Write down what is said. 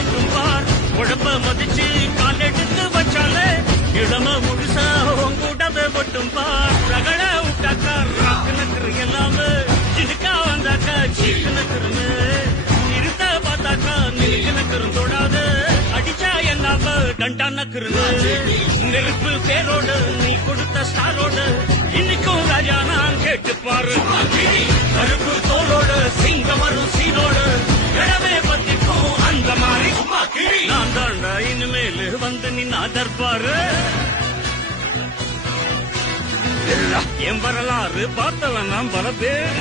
கொட்டும் பார் உடம்ப மதிச்சு கால் எடுத்து வச்சாலே இளம முழுசா உங்கூடவே ஒட்டும் பார் ரகட விட்டாக்கா ராக்கு நக்கரு எல்லாமே சிடுக்கா வந்தாக்கா சீக்கு நக்கருன்னு இருந்த பார்த்தாக்கா நிலுக்கு நக்கரும் தொடாது அடிச்சா என்னாம டண்டா நக்கருன்னு நெருப்பு பேரோடு நீ கொடுத்த ஸ்டாரோடு இன்னைக்கும் ராஜா நான் கேட்டு பாரு கருப்பு தோளோடு சிங்கம் வரும் சீனோடு இடமே பத்திக்கும் அந்த மாதிரி நான் தாண்டா இனிமேல் வந்து நின்னா தர்பாரு என் வரலாறு பார்த்தவன் நான் பல பேர்